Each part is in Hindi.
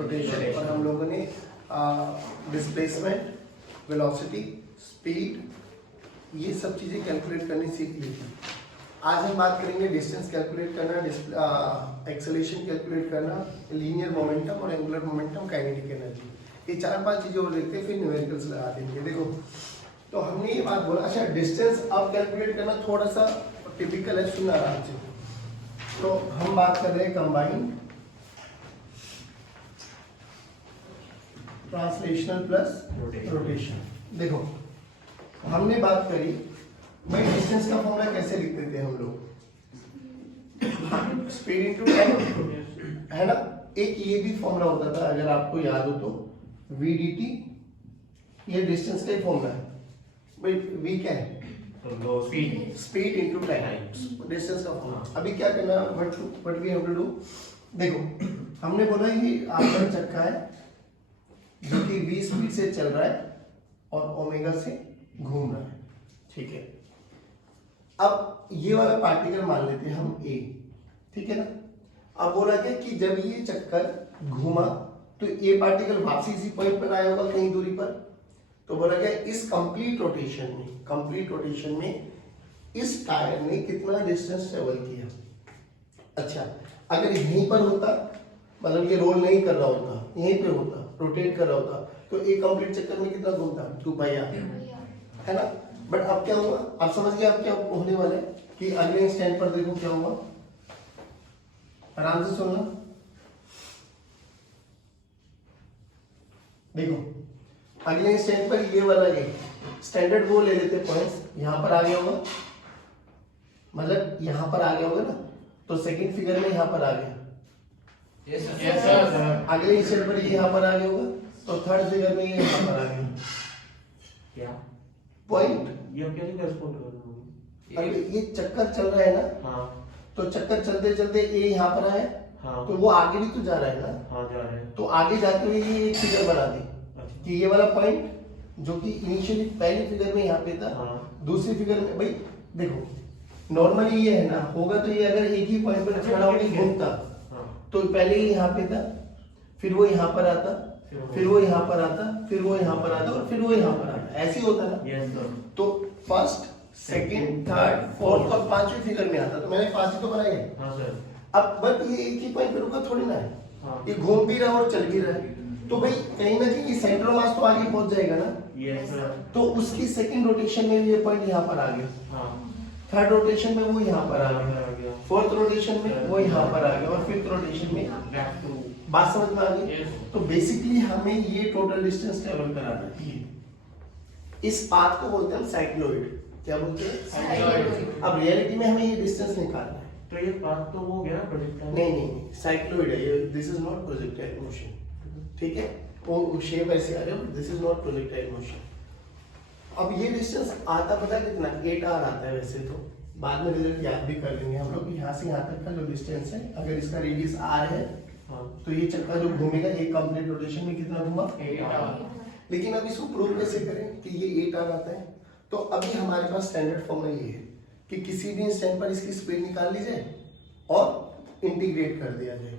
रोटेशन। और हम लोगों ने डिस्प्लेसमेंट, वेलोसिटी, स्पीड, ये सब चीजें कैलकुलेट करनी सीख ली थी। आज हम बात करेंगे डिस्टेंस कैलकुलेट करना, एक्सेलरेशन कैलकुलेट करना, लीनियर मोमेंटम और एंगुलर मोमेंटम, काइनेटिक एनर्जी। ये 4-5 चीजें और देखते हैं, फिर न्यूमेरिकल्स लगा देंगे। देखो, तो हमने ये बात बोला, अच्छा डिस्टेंस अब कैलकुलेट करना थोड़ा सा टिपिकल है, सुनना आराम से। तो हम बात कर रहे हैं कंबाइंड ट्रांसलेशनल प्लस रोटेशन। देखो, हमने बात करी भाई डिस्टेंस का फॉर्मूला कैसे लिखते थे हम लोग, स्पीड इनटू टाइम, है ना। एक ये भी फॉर्मूला होता था, अगर आपको याद हो तो, v dt, ये डिस्टेंस का ही फॉर्मूला है भाई। v क्या है? स्पीड इनटू टाइम, डिस्टेंस का फॉर्मूला। अभी क्या करना, what we have to do, देखो हमने बोला कि आपका चक्का है जो कि v स्पीड से चल रहा है और ओमेगा से घूम रहा है, ठीक है। अब ये वाला पार्टिकल मान लेते हैं हम a, ठीक है ना। अब बोला क्या कि जब ये चक्कर घूमा तो ये पार्टिकल वापसी इसी पॉइंट पर आया होगा कहीं दूरी पर। तो बोला क्या इस कंप्लीट रोटेशन में इस टायर ने कितना डिस्टेंस ट्रेवल किया। अच्छा, अगर यहीं पर होता, मतलब ये रोल नहीं कर रहा होता, यहीं पे होता, रोटेट कर रहा होता, तो एक कंप्लीट चक्कर में कितना घूमता, 2πr, है ना। बट अब क्या हुआ, आप समझ गए अब क्या होने वाला है कि अगले स्टैंड पर देखो क्या हुआ, आराम से सुनना। देखो अगले स्टैंड पर ये वाला एक स्टैंडर्ड वो ले लेते पॉइंट्स, यहां पर आ गया होगा, मतलब यहां पर आ गया होगा ना, तो सेकंड फिगर में यहां पर आ गया। Yes sir. अगले स्टैंड पर ये यहां पर आ गया होगा, तो थर्ड फिगर में ये यहां पर आ गया। क्या पॉइंट ये हम कैसे करेस्पॉन्ड कर रहे हैं? अरे ये चक्कर चल रहा है ना, हाँ तो चक्कर चलते चलते ये यहाँ पर आए, हाँ तो वो आगे भी तो जा रहा है ना, हाँ जा रहे हैं। तो आगे जाते हुए ये एक फिगर बना दी अच्छा। कि ये वाला पॉइंट जो कि इनिशियली पहली फिगर में यहाँ पे था, हाँ। दूसरी फिगर में, भाई देखो नॉर्मली ये है ना, होगा तो ये अगर एक ही पॉइंट पर खड़ा होकर घूमता, हाँ। तो पहले ही यहाँ पे था, फिर वो यहाँ पर आता, फिर वो यहाँ पर आता, फिर वो यहाँ पर आता और फिर वो यहाँ पर आता, ऐसे ही होता ना। Yes sir. तो फर्स्ट, सेकंड, थर्ड, फोर्थ और पांचवी फिगर में आता, तो मैंने 5 ही तो बनाए हैं। हाँ सर। अब बट ये एक ही पॉइंट पे रुका थोड़ी ना है, हाँ। ये घूम भी रहा और चल भी रहा है, तो भाई कहीं ना कहीं सेंट्रल मास तो आगे पहुंच जाएगा ना। Yes sir. तो उसकी सेकंड रोटेशन में ये पॉइंट यहाँ पर आ गया, हाँ। थर्ड रोटेशन में वो यहाँ पर आ गया, आ गया। फोर्थ रोटेशन में वो यहाँ पर आ गया और फिफ्थ रोटेशन में। Back to. बात समझ में आ गई? Yes. तो बेसिकली हमें ये टोटल डिस्टेंस ट्रेवल कराना है। इस पाथ को बोलते हैं साइक्लोइड। क्या बोलते हैं? साइक्लोइड। अब रियलिटी में हमें ये डिस्टेंस निकालना है। तो ये बात तो हो गया प्रोजेक्टाइल। नहीं, साइक्लोइड है ये, this is not projectile motion, ठीक है। वो शेप ऐसे आ रहा है, this is not projectile motion. अब ये डिस्टेंस आता पता है कितना, 8r आता है वैसे तो, बाद में रिजल्ट याद भी कर लेंगे हम लोग। यहाँ से यहाँ तक का जो डिस्टेंस है, अगर इसका रेडियस r है, हाँ। तो ये चक्का जो घूमेगा एक कंप्लीट रोटेशन में कितना घूमा, 8r। लेकिन अब इसको प्रूव कैसे करें कि ये 8r आता है। तो अभी हमारे पास स्टैंडर्ड फॉर्मूला ये है कि किसी भी इंस्टेंट पर इसकी स्पीड निकाल ली जाए और इंटीग्रेट कर दिया जाए।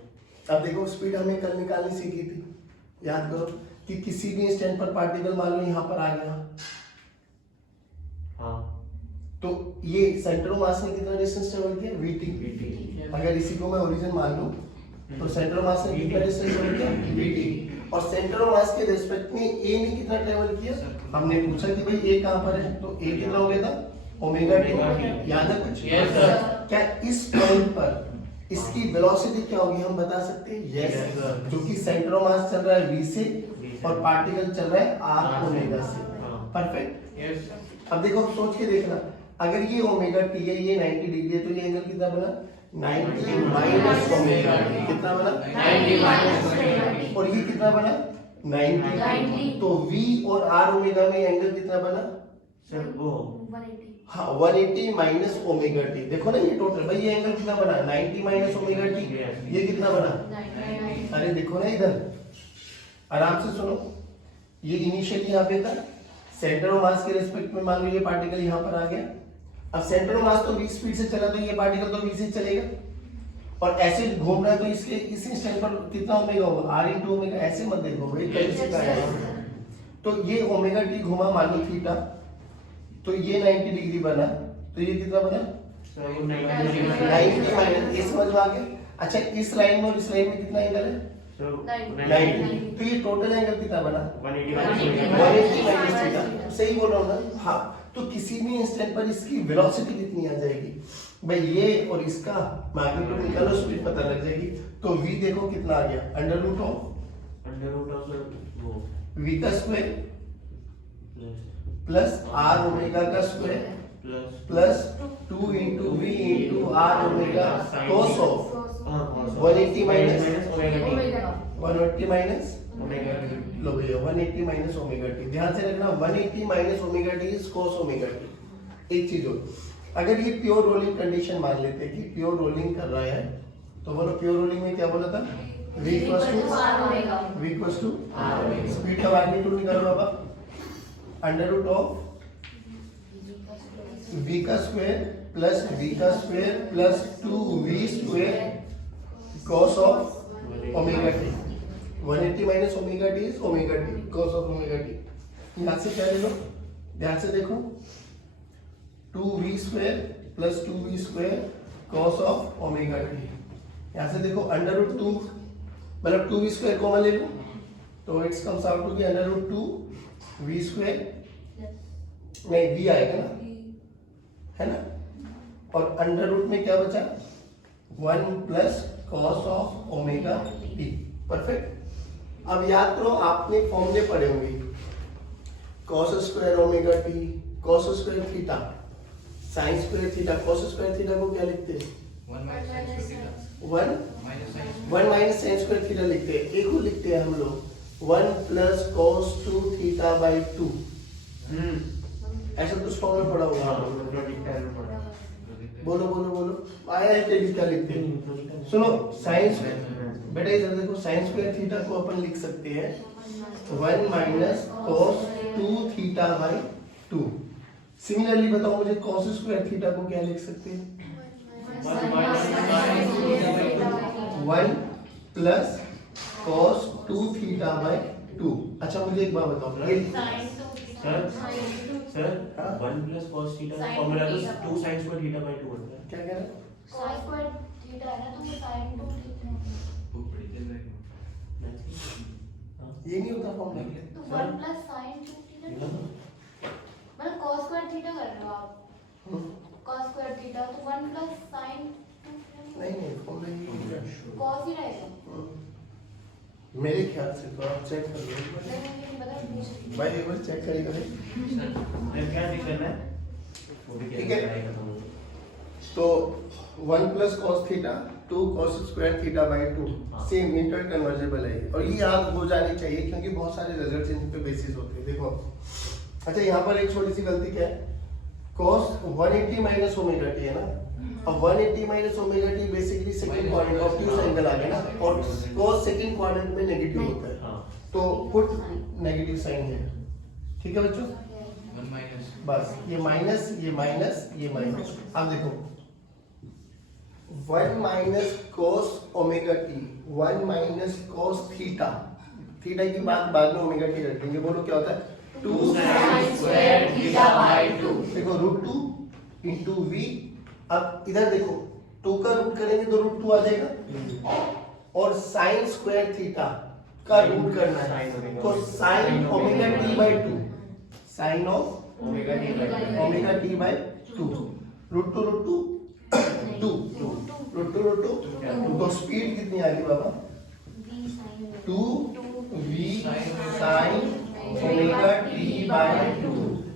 अब देखो स्पीड हमने कल निकालनी सीखी थी, याद करो कि किसी भी इंस्टेंट पर पार्टिकल मान लो यहाँ पर आ गया, हाँ। तो ये सेंटर ऑफ मास ने कितना डिस्टेंस ट्रेवल किया, vt। अगर इसी को मैं ओरिजिन मान लूं तो सेंटर ऑफ मास ने कितना डिस्टेंस ट्रेवल किया, vt। और सेंटर ऑफ मास के रिस्पेक्ट में a ने कितना ट्रेवल किया, हमने पूछा कि भाई a कहां पर है, तो a कितना हो गया था, ओमेगा t। याद है कुछ? Yes sir. क्या इस पॉइंट पर इसकी वेलोसिटी क्या होगी हम बता सकते हैं? Yes, yes, sir। जो कि सेंटर ऑफ मास चल रहा है v से और पार्टिकल चल रहा है r ओमेगा से। हाँ। परफेक्ट। यस। अब देखो सोच के देखना, अगर ये ओमेगा टी है, ये 90 डिग्री है, तो ये एंगल कितना बना, 90 माइनस ओमेगा टी। कितना बना, 90 माइनस ओमेगा टी। और ये कितना बना, 90। तो v और r ओमेगा में एंगल कितना बना, सर वो हाँ 180 माइनस ओमेगा टी। देखो ना ये टोटल, भाई ये एंगल कितना बना, 90 माइनस ओमेगा टी। ये कितना बना, अरे देखो ना इधर, आराम से सुनो। ये इनिशियली यहाँ पे था, सेंटर ऑफ मास के रिस्पेक्ट में मान लो ये पार्टिकल यहाँ पर आ गया। अब सेंटर ऑफ मास तो v स्पीड से चला, तो ये पार्टिकल तो v से चलेगा। और ऐसे घूम रहा है तो इसके इस इंस्टेंट पर कितना ओमेगा होगा, आर इंटू ओमेगा। ऐसे मत देखो भाई, कहीं से का है। तो ये ओमेगा टी घुमा मान लो थीटा, तो ये 90 डिग्री बना, तो ये कितना बना 90 माइनस, ये समझ में आ गया। अच्छा इस लाइन में और इस लाइन में कितना एंगल है 90, तो ये टोटल एंगल कितना बना 180 माइनस थीटा। सही बोल रहा हूँ ना? हाँ, तो किसी भी इंस्टेंट पर इसकी वेलोसिटी कितनी आ जाएगी भाई, ये और इसका मैग्नीट्यूड निकालो, स्पीड पता लग जाएगी। तो v देखो कितना आ गया, अंडर रूट ऑफ v का स्क्वायर प्लस आर ओमेगा का square plus 2 into V into R omega cos of 180 minus 180 minus लो भैया 180 माइनस ओमेगा टी। ध्यान से रखना 180 minus omega T is cos omega T. एक चीज और, अगर ये प्योर रोलिंग कंडीशन मान लेते हैं कि प्योर रोलिंग कर रहा है, तो बोलो प्योर रोलिंग में क्या बोला था, v इक्वल्स टू स्पीड का मैग्नीट्यूड निकालो बाबा, अंडर रूट ऑफ v का स्क्वायर प्लस v का square plus 2v square cos of omega T. 180 minus omega T is omega T cos of omega T. यहाँ से क्या ले लो, ध्यान से देखो, 2v square plus 2v square cos of omega T. यहाँ से देखो अंडर रूट 2 मतलब 2v स्क्वायर कॉमन ले लो, तो it's comes out to be under root 2v square, नहीं v आएगा ना, है ना, और अंडर रूट में क्या बचा 1 plus cos of omega T. Perfect. अब याद करो आपने फॉर्मूले पढ़े होंगे, cos square omega T, cos square theta, sin square theta. cos square theta को क्या लिखते हैं 1 माइनस sin स्क्वायर थीटा लिखते हैं। एक को लिखते हैं हम लोग 1 प्लस cos 2 थीटा बाई 2। ऐसा कुछ फॉर्मूला पढ़ा होगा, बोलो बोलो बोलो, आया है टेबल क्या लिखते हैं। सुनो साइंस बेटा इधर देखो, साइन स्क्वायर थीटा को अपन लिख सकते हैं 1 minus cos 2 theta by 2। Similarly बताओ मुझे cos स्क्वायर थीटा को क्या लिख सकते हैं 1 प्लस cos 2 थीटा बाई 2। अच्छा मुझे एक बात बताओ sir 1 plus cos theta formula तो 2 sin स्क्वायर थीटा बाय 2 होता है। क्या कह रहे हैं, cos स्क्वायर थीटा है ना, तो वो sin 2 लिखते हैं, ये नहीं होता फॉर्मूला, तो 1 प्लस sin 2 थीटा मतलब cos स्क्वायर थीटा कर रहे हो आप, cos स्क्वायर थीटा तो 1 प्लस sin 2 नहीं फॉर्मूला ये cos ही रहेगा। मेरे ख्याल से तो आप चेक कर लो मुझे नहीं पता, पूछ रही हूँ। भाई, एक बार चेक करिएगा। क्या चेक करना है ठीक है, तो 1 plus cos theta 2 cos square theta by 2 same interconvertible है, और ये याद हो जानी चाहिए क्योंकि बहुत सारे रिजल्ट्स इन पे बेसिस होते हैं। देखो अच्छा यहाँ पर एक छोटी सी गलती क्या है, cos 180 माइनस ओमेगा टी है ना, अब 180 minus omega T basically second quadrant obtuse angle आ गया ना, और cos सेकंड क्वाड्रेंट में नेगेटिव होता है, तो पुट नेगेटिव साइन है। ठीक है बच्चों, बस ये माइनस ये माइनस ये माइनस। अब देखो 1 minus cos omega T 1 minus cos theta, theta की बात बाद में ओमेगा टी रखेंगे। बोलो क्या होता है 2 sin स्क्वायर थीटा बाई 2। देखो रूट 2 इंटू वी। अब इधर देखो 2 का रूट करेंगे तो रूट 2 आ जाएगा, और साइन स्क्वायर थीटा का रूट करना है तो sine omega T by 2, sine of omega T by 2, root 2 root 2 2 root 2 root 2। तो स्पीड कितनी आ गई बाबा 2 v sine omega T by 2।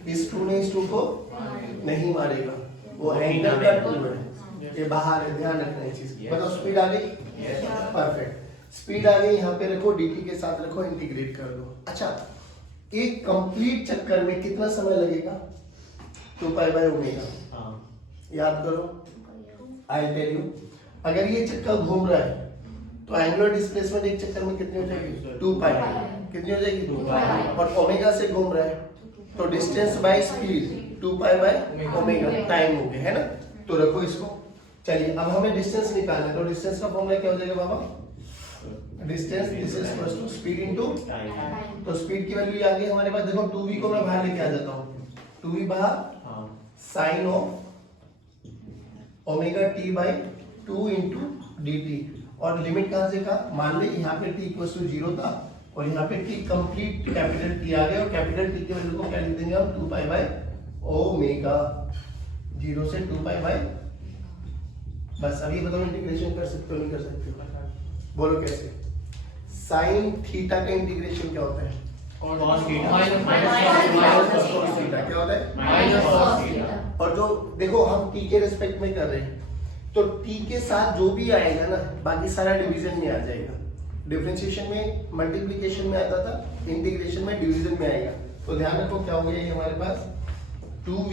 इस 2 ने इस 2 को नहीं मारेगा, वो एंगल का 2 है, ये बाहर है, ध्यान रखना है चीज की। बताओ स्पीड आ गई, परफेक्ट स्पीड आ गई। यहाँ पे रखो dt के साथ रखो, इंटीग्रेट कर दो। अच्छा एक कंप्लीट चक्कर में कितना समय लगेगा 2 पाई बाय ओमेगा, याद करो। आई टेल यू, अगर ये चक्कर घूम रहा है तो एंगुलर डिस्प्लेसमेंट एक चक्कर में कितनी हो जाएगी 2 पाई, कितनी हो जाएगी 2 पाई, और ओमेगा से घूम रहा है तो distance by speed 2 pi by omega time हो गया है ना। तो रखो इसको, चलिए अब हमें डिस्टेंस निकालना है, तो डिस्टेंस का फॉर्मूला क्या हो जाएगा बाबा? Distance this is equal to speed into, तो स्पीड की वैल्यू आ गई हमारे पास। देखो 2v को मैं बाहर लेके आ जाता हूँ, 2v बाहर sine of omega T by 2 into dt, और लिमिट कहां से का मान ले यहाँ पे t इक्वल टू 0 था और यहाँ पे t कंप्लीट कैपिटल T आ गया, और कैपिटल T की वैल्यू को क्या लिख देंगे हम 2 पाई बाई ओमेगा 0 से 2 पाई बाई, बस। अब ये बताओ इंटीग्रेशन कर सकते हो नहीं कर सकते हो? बोलो कैसे? साइन थीटा का इंटीग्रेशन क्या होता है? cos theta minus cos theta क्या होता है? Minus cos theta. और जो देखो हम t के रिस्पेक्ट में कर रहे हैं, तो t के साथ जो भी आएगा ना बाकी सारा डिवीजन में आ जाएगा। डिफरेंशिएशन में मल्टीप्लिकेशन में आता था, इंटीग्रेशन में डिवीजन में आएगा। तो ध्यान रखो क्या हो गया ये हमारे पास 2v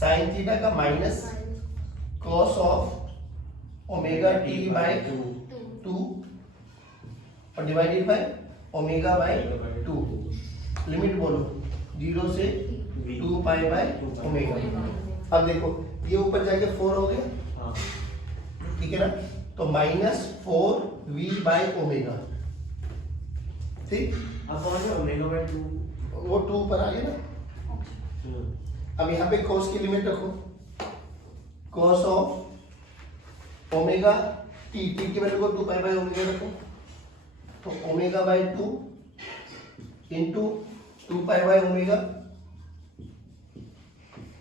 sin थीटा का minus cos of omega t by 2 और divided by omega by 2। Limit बोलो 0 से 2 पाई बाय ओमेगा। अब देखो ये ऊपर जाके 4 हो गया, ठीक है ना? तो माइनस 4v बाय ओमेगा, ठीक। अब कौन है ओमेगा बाय 2? वो 2 पर आ गया ना। अब यहाँ पे cos की लिमिट रखो, cos ऑफ ओमेगा t की वैल्यू को 2 पाई बाय ओमेगा रखो, तो omega by 2 into 2 pi by omega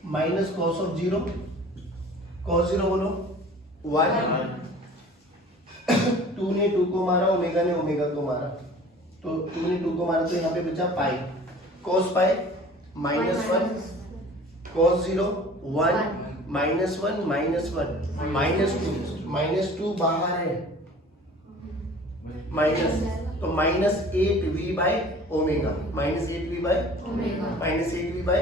minus cos of 0, cos 0 बोलो 1, 2 ने 2 को मारा, ओमेगा ने ओमेगा को मारा, तो 2 ने 2 को मारा तो यहाँ पे बचा pi, cos pi minus 1, cos 0 1, minus 1 minus 1 minus 2 बाहर है माइनस, तो minus 8v by omega, minus 8v by minus 8v by,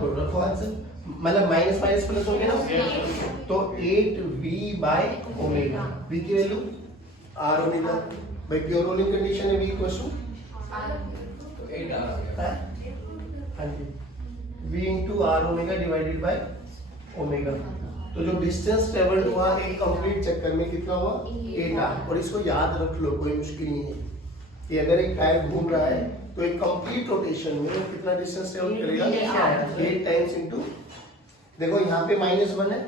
तो रखो आंसर, मतलब माइनस माइनस प्लस हो गया ना, तो 8v बाय ओमेगा। v की वैल्यू r ओमेगा, भाई प्योर रोलिंग कंडीशन है v इक्वल टू 8 r, हाँ जी, v into r omega divided by omega. तो जो डिस्टेंस ट्रेवल्ड हुआ एक कंप्लीट चक्कर में कितना हुआ 8r, और इसको याद रख लो कोई मुश्किल नहीं है कि अगर एक टायर घूम रहा है तो एक कंप्लीट रोटेशन में वो कितना डिस्टेंस ट्रेवल करेगा 8 टाइम्स इनटू, देखो यहाँ पे -1 है,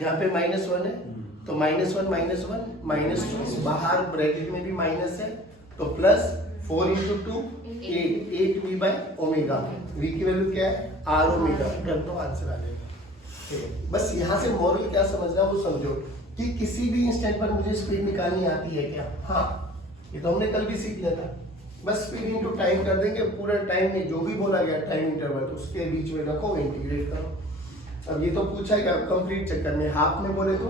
यहाँ पे -1 है, तो -1 माइनस 2 बाहर ब्रैकेट में भी माइनस है, तो plus 4 into 2 8v by omega. v की वैल्यू क्या है r ओमेगा, कर दो आंसर आ जाएगा। बस यहाँ से मॉरल क्या समझना वो समझो कि किसी भी इंस्टेंट पर मुझे स्पीड निकालनी आती है क्या? हाँ, ये तो हमने कल भी सीख लिया था। बस स्पीड इनटू टाइम कर देंगे, पूरा टाइम में जो भी बोला गया टाइम इंटरवल उसके बीच में रखो, इंटीग्रेट करो। अब ये तो पूछा है कंप्लीट चक्कर में, हाफ में बोले तो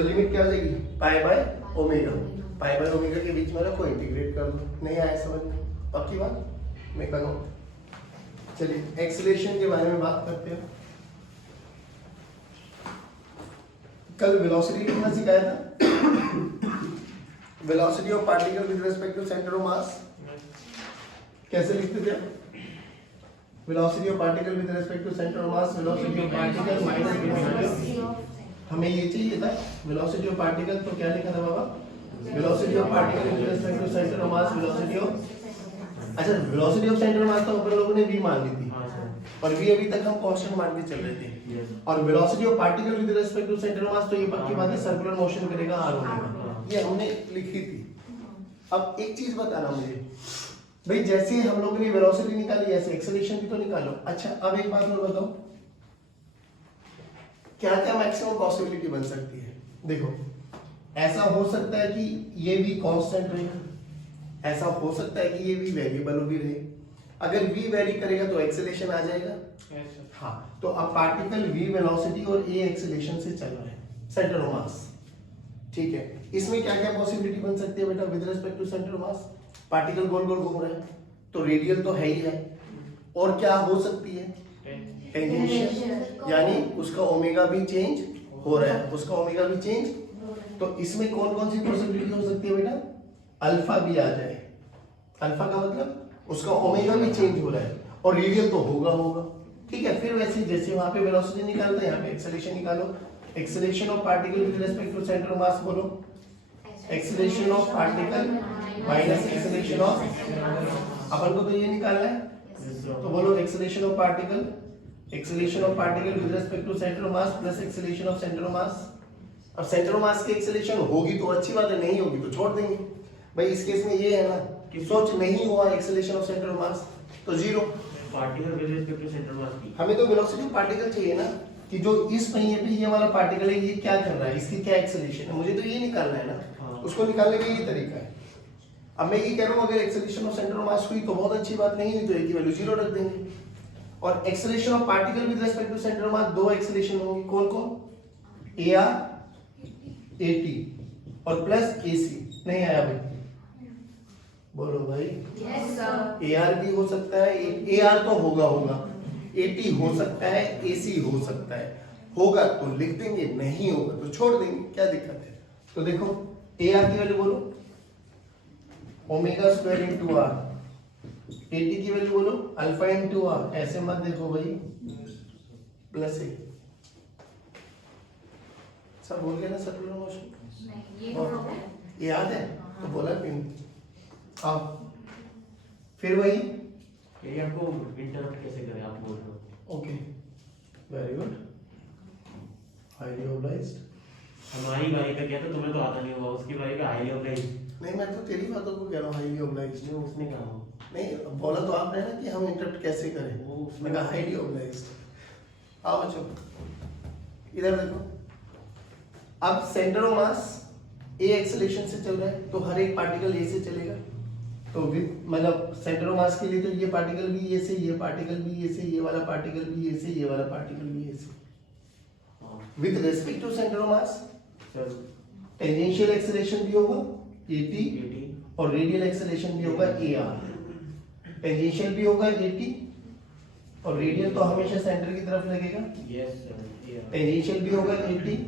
लिमिट क्या हो जाएगी pi by omega, pi by omega के बीच में रखो, इंटीग्रेट कर दो। नहीं आया समझ में? पक्की बात मैं करूँ। चलिए एक्सीलरेशन के बारे में बात करते हैं। कल वेलोसिटी लिखना सिखाया था, velocity of particle with respect to centre of mass कैसे लिखते थे? Velocity of particle with respect to centre of mass, velocity of particle minus velocity, हमें ये चाहिए था वेलोसिटी ऑफ पार्टिकल, तो क्या लिखा था बाबा? Velocity of particle with respect to centre of mass, velocity of, अच्छा velocity of centre of mass तो अपन लोगों ने v मान ली थी, और v अभी तक हम कांस्टेंट मान के चल रहे थे, और velocity of particle with respect to centre of mass तो ये पक्की बात है सर्कुलर मोशन करेगा r ओमेगा, ये हमने लिखी थी। अब एक चीज बताना मुझे भाई, जैसे हम लोगों ने वेलोसिटी निकाली ऐसे एक्सेलरेशन भी तो निकालो। अच्छा अब एक बात और बताओ, क्या क्या मैक्सिमम पॉसिबिलिटी बन सकती है? देखो ऐसा हो सकता है कि ये भी कांस्टेंट रहेगा, ऐसा हो सकता है कि ये भी वेरिएबल भी रहे। अगर v वेरी करेगा तो एक्सेलरेशन आ जाएगा। हाँ, तो अब पार्टिकल v वेलोसिटी और a एक्सेलरेशन से चल रहा है सेंटर ऑफ मास, ठीक है। इसमें क्या क्या पॉसिबिलिटी बन सकती है बेटा with respect to centre of mass? Particle गोल गोल घूम रहा है तो रेडियल तो है ही है, और क्या हो सकती है टेंजेंशियल, यानी उसका ओमेगा भी चेंज हो रहा है, उसका ओमेगा भी चेंज। तो इसमें कौन कौन सी पॉसिबिलिटी हो सकती है बेटा? अल्फा भी आ जाए, अल्फा का मतलब उसका ओमेगा भी चेंज हो रहा है और रेडियल तो होगा, ठीक है, फिर वैसे जैसे वहां पे वेलोसिटी निकालते हैं यहाँ पे एक्सेलरेशन निकालो। Acceleration of particle with respect to centre of mass बोलो, acceleration of particle minus acceleration of, अपन को तो ये निकालना है, तो बोलो acceleration of particle with respect to centre of mass plus acceleration of centre of mass. अब सेंटर ऑफ मास की एक्सेलरेशन होगी तो अच्छी बात है, नहीं होगी तो छोड़ देंगे। भाई इस केस में ये है ना कि सोच नहीं हुआ acceleration of centre of mass तो zero. Particle with respect to centre mass की हमें तो वेलोसिटी ऑफ पार्टिकल चाहिए ना, कि जो इस पहिए पे ये वाला पार्टिकल है ये क्या कर रहा है, इसकी क्या एक्सेलरेशन है, मुझे तो ये निकालना है ना। हाँ। उसको निकालने का ये तरीका है। अब मैं ये कह रहा हूँ अगर एक्सेलरेशन ऑफ सेंटर ऑफ मास हुई तो बहुत अच्छी बात, नहीं हुई तो ए की वैल्यू जीरो रख देंगे। और acceleration of particle with respect to centre of mass, दो एक्सेलरेशन होंगी, कौन कौन, ए आर ए टी और प्लस ए सी। नहीं आया भाई, बोलो भाई। Yes sir. ए आर भी हो सकता है, ए आर तो होगा, ए टी हो सकता है, ए सी हो सकता है, होगा तो लिख देंगे, नहीं होगा तो छोड़ देंगे, क्या दिक्कत है। तो देखो ए आर की वैल्यू बोलो omega square into R, A T की वैल्यू बोलो अल्फा इंटू आर, ऐसे मत देखो भाई, प्लस ए। सब बोल गए ना सर्कुलर मोशन, नहीं ये प्रॉब्लम याद है तो बोला पिन। हाँ फिर वही, ये आपको इंटरप्ट कैसे करें आप बोल रहे हो। Okay very good, highly obliged. हमारी बारी का क्या था, तुम्हें तो आता नहीं होगा, उसकी बारी का हाईली ऑब्लाइज्ड। नहीं मैं तो तेरी बातों को कह रहा हूँ, हाईली ऑब्लाइज्ड। नहीं उसने कहा नहीं बोला तो आपने ना कि हम इंटरप्ट कैसे करें, वो उसमें कहा हाईली ऑब्लाइज्ड। आओ बच्चों इधर देखो, अब centre of mass A acceleration से चल रहा है तो हर एक पार्टिकल ए से चलेगा, तो मतलब सेंटर ऑफ मास के लिए तो ये पार्टिकल भी ए से, ये पार्टिकल भी ए से, ये वाला पार्टिकल भी ए से, ये वाला पार्टिकल भी ए से। With respect to centre of mass tangential acceleration भी होगा एटी और रेडियल एक्सेलरेशन भी होगा ए आर। टेंजेंशियल भी होगा एटी और रेडियल तो हमेशा सेंटर की तरफ लगेगा। यस सर, टेंजेंशियल भी होगा एटी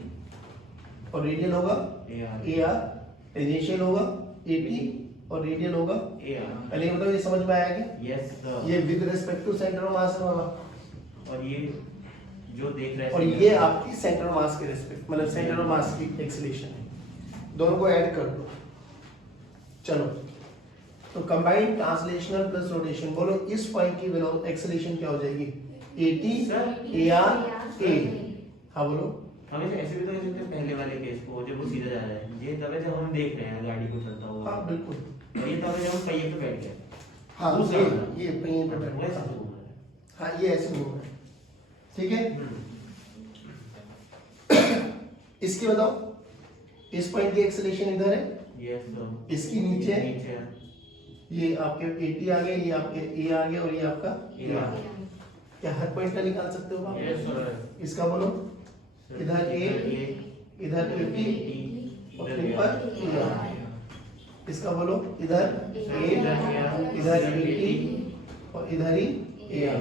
और रेडियल होगा ए आर। टेंजेंशियल होगा एटी और रेडियल होगा ए आर। पहले ये बताओ ये समझ में आया क्या? Yes sir. ये with respect to centre of mass वाला, और ये जो देख रहे हैं और ये आपकी सेंटर ऑफ मास के रिस्पेक्ट, मतलब सेंटर ऑफ मास की एक्सेलरेशन है। दोनों को ऐड कर दो। चलो तो कंबाइंड ट्रांसलेशनल प्लस रोटेशन, बोलो इस पॉइंट की एक्सेलरेशन क्या हो जाएगी, एटी ए आर ए। हाँ बोलो। हम इसे ऐसे भी तो देख सकते हैं पहले वाले केस को, जब वो सीधा जा रहा है, ये तब है जब हम देख रहे हैं गाड़ी को चलता हुआ। हाँ बिल्कुल। और ये तब है जब हम पहिए पे बैठ गए। हाँ वो ये सही है। ये पहिए पे बैठ वो ऐसे गया। घूम रहा है। हाँ ये ऐसे घूम रहा है, ठीक है। इसकी बताओ, इस पॉइंट की एक्सेलरेशन इधर है, यस सर। इसकी नीचे नीचे ये आपके एटी आ गए, ये आपके ए आ गया और ये आपका ए आ गया। क्या हर पॉइंट का निकाल सकते हो आप? Yes sir. इसका बोलो इधर ए, इधर एटी और ऊपर ए आ। इसका बोलो इधर ए, इधर एटी और इधर ही ए आ।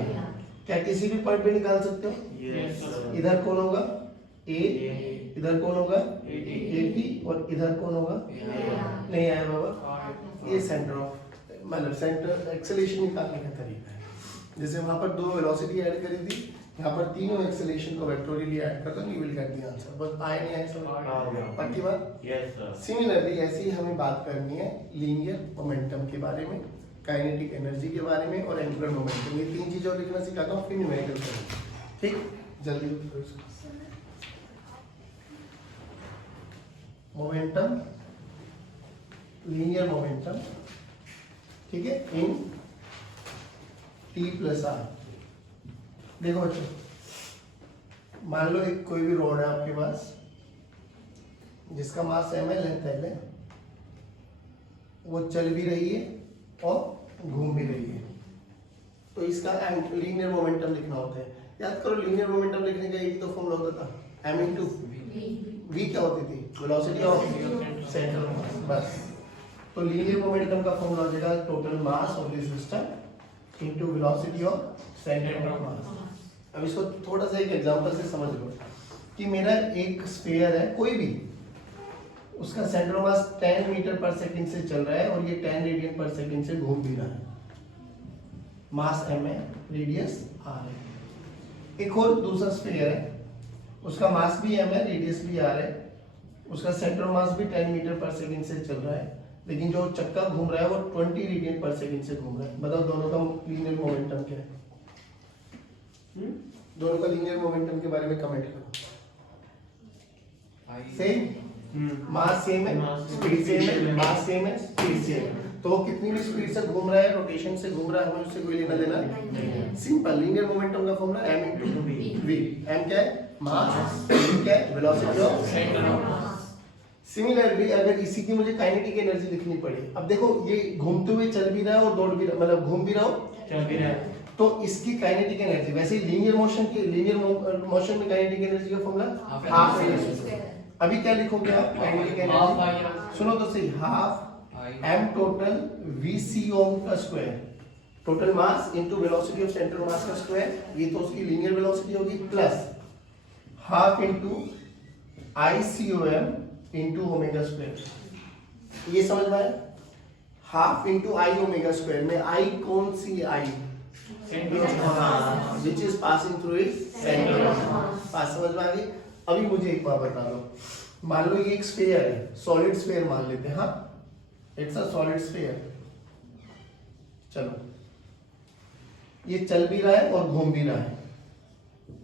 क्या किसी भी पॉइंट पे निकाल सकते हो? Yes sir. इधर कौन होगा ए, ए, इधर कौन होगा एटी, एटी और इधर कौन होगा? नहीं आया बाबा, ये सेंटर ऑफ मतलब सेंटर एक्सेलरेशन निकालने का तरीका है। जैसे वहां पर दो वेलोसिटी ऐड करी थी, यहाँ पर तीनों एक्सेलरेशन को वेक्टोरियली ऐड कर दो, you will get the answer. बस आए नहीं आए समझ, पक्की बात। Yes sir. सिमिलरली ऐसे ही हमें बात करनी है लीनियर मोमेंटम के बारे में, काइनेटिक एनर्जी के बारे में और एंगुलर मोमेंटम। ये तीन चीजें और लिखना सिखाता हूँ, फिर न्यूमेरिकल करेंगे, ठीक। जल्दी करो इसको। मोमेंटम, लीनियर मोमेंटम, ठीक है, इन टी प्लस आर। देखो बच्चों, मान लो एक कोई भी रोड है आपके पास जिसका मास एम एल है, पहले वो चल भी रही है और घूम भी रही है, तो इसका लीनियर मोमेंटम लिखना होता है। याद करो लीनियर मोमेंटम लिखने का एक तो फॉर्मूला होता था, एम इंटू वी क्या होती थी, वेलोसिटी ऑफ सेंटर ऑफ मास, बस। तो लीनियर मोमेंटम का फॉर्मूला हो जाएगा total mass of the system into velocity of centre of mass. अब इसको थोड़ा सा एक एग्जांपल से समझ लो कि मेरा एक स्फीयर है कोई भी, उसका सेंटर ऑफ मास 10 मीटर पर सेकंड से चल रहा है और ये 10 रेडियन पर सेकंड से घूम भी रहा है। मास m है, रेडियस r है। एक और दूसरा स्फीयर है, उसका मास भी m है, रेडियस भी r है, उसका सेंटर ऑफ मास भी 10 मीटर पर सेकंड से चल रहा है, लेकिन जो चक्का घूम रहा है वो 20 रेडियन पर सेकंड से घूम रहा है। बताओ दोनों का लीनियर मोमेंटम क्या है? दोनों का लीनियर मोमेंटम के बारे में कमेंट करो। सेम, मास सेम है, स्पीड सेम है, मास सेम है, स्पीड सेम है, तो कितनी भी स्पीड से घूम रहा है, रोटेशन से घूम रहा है, हमें उससे कोई लेना देना नहीं। सिंपल लीनियर मोमेंटम का formula m into v। m क्या है? मास, v क्या है? Velocity of centre of mass. Similarly अगर इसी की मुझे काइनेटिक एनर्जी लिखनी पड़े, अब देखो ये घूमते हुए चल भी रहा है और दौड़ भी रहा, मतलब घूम भी रहा हो चल भी रहा है, तो इसकी काइनेटिक एनर्जी, वैसे लीनियर मोशन में काइनेटिक एनर्जी का फॉर्मूला हाफ एनर्जी। अभी क्या लिखोगे आप काइनेटिक एनर्जी? सुनो तो सही, हाफ m टोटल vc ओम का square, total mass into velocity of centre of मास का स्क्वायर, ये तो उसकी लीनियर वेलोसिटी होगी, plus half into ICOM into omega square. ये समझ में आया? Half into I omega square में I कौन सी I? which is passing through its center of mass। बात समझ में आ गई? अभी मुझे एक बात बता दो, मान लो ये एक स्फीयर है, सॉलिड स्फीयर मान लेते हैं, हाँ इट्स अ सॉलिड स्फीयर। चलो ये चल भी रहा है और घूम भी रहा है,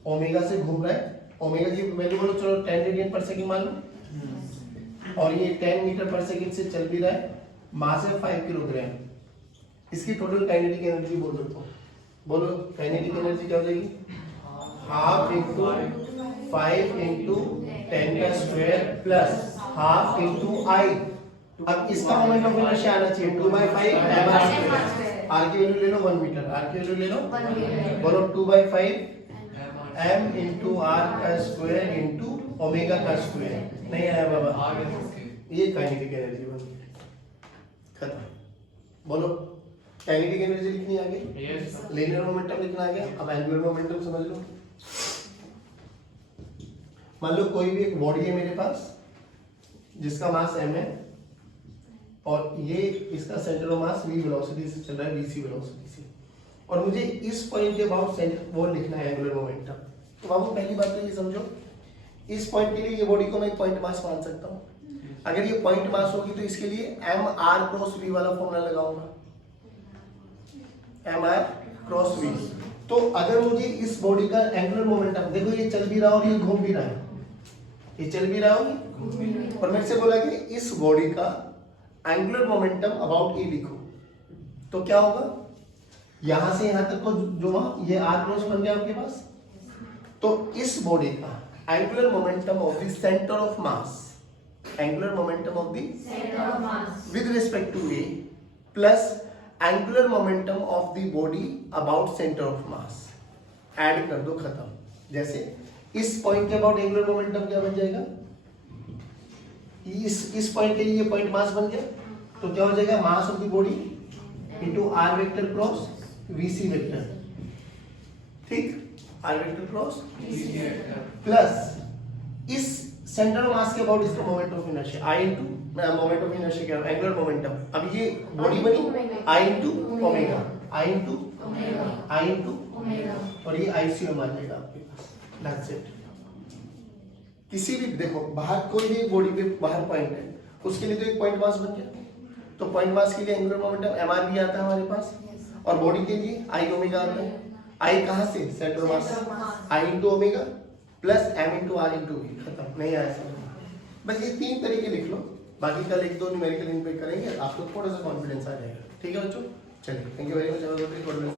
ओमेगा से घूम रहा है, ओमेगा की वैल्यू बोलो चलो 10 रेडियन पर सेकंड मान लो, और ये 10 मीटर पर सेकंड से चल भी रहा है, मास है 5 किलोग्राम। इसकी टोटल काइनेटिक एनर्जी बोल दो, बोलो काइनेटिक एनर्जी क्या हो जाएगी? हाफ इनटू 5 इनटू 10 का square plus half into I। अब इसका मोमेंट ऑफ इनर्शिया आना चाहिए 2/5 mr स्क्वायर। r की वैल्यू ले लो 1 मीटर, r की वैल्यू ले लो 1 मीटर, बोलो 2/5 m इनटू r का स्क्वायर इनटू ओमेगा का स्क्वायर। नहीं आया बाबा? ये काइनेटिक एनर्जी बन गई, खत्म। बोलो काइनेटिक एनर्जी लिखनी आ गई, लीनियर मोमेंटम लिखना आ गया। अब एंगुलर मोमेंटम समझ लो। मान लो कोई भी एक बॉडी है मेरे पास जिसका मास m है, और ये इसका centre of mass v velocity से चल रहा है, vc वेलोसिटी से, और मुझे इस पॉइंट के अबाउट सेंटर वो लिखना है एंगुलर मोमेंटम। तो बाबू पहली बात तो ये समझो, इस पॉइंट के लिए ये बॉडी को मैं एक पॉइंट मास मान सकता हूँ। अगर ये पॉइंट मास होगी तो इसके लिए mr क्रॉस v वाला फॉर्मूला लगाऊंगा, mr क्रॉस v। तो अगर मुझे इस बॉडी का एंगुलर मोमेंटम, देखो ये चल भी रहा और ये घूम भी रहा है, ये चल भी रहा होगी, और मेरे से बोला कि इस बॉडी का एंगुलर मोमेंटम अबाउट e लिखो, तो क्या होगा? यहां से यहां तक को जो ये r क्रॉस बन गया आपके पास, तो इस बॉडी का angular momentum of the centre of mass, angular momentum of the centre of mass with respect to a plus angular momentum of the body about centre of mass, add कर दो, खत्म। जैसे इस पॉइंट के अबाउट एंगुलर मोमेंटम क्या बन जाएगा? इस पॉइंट के लिए ये पॉइंट मास बन गया, तो क्या हो जाएगा? Mass of the body into r vector cross vc vector, ठीक, r vector cross vc vector plus इस सेंटर ऑफ मास के अबाउट इसका moment of inertia I into moment of inertia क्या है? Angular momentum. अब ये बॉडी बनी I into omega, I into omega, I into omega, और ये ICOM आ जाएगा आपके पास। That's it. किसी भी देखो बाहर कोई भी बॉडी पे बाहर पॉइंट है, उसके लिए तो एक पॉइंट मास बन गया, तो पॉइंट मास के लिए एंगुलर मोमेंटम mr भी आता है हमारे पास, और बॉडी के लिए I ओमेगा आता है। I कहां से? Centre of mass, I into omega plus m into r into v। खत्म। नहीं आया समझ? बस ये तीन तरीके लिख लो, बाकी कल एक दो न्यूमेरिकल इन पे करेंगे, आपको थोड़ा सा कॉन्फिडेंस आ जाएगा। ठीक है बच्चों, चलिए, थैंक यू वेरी मच।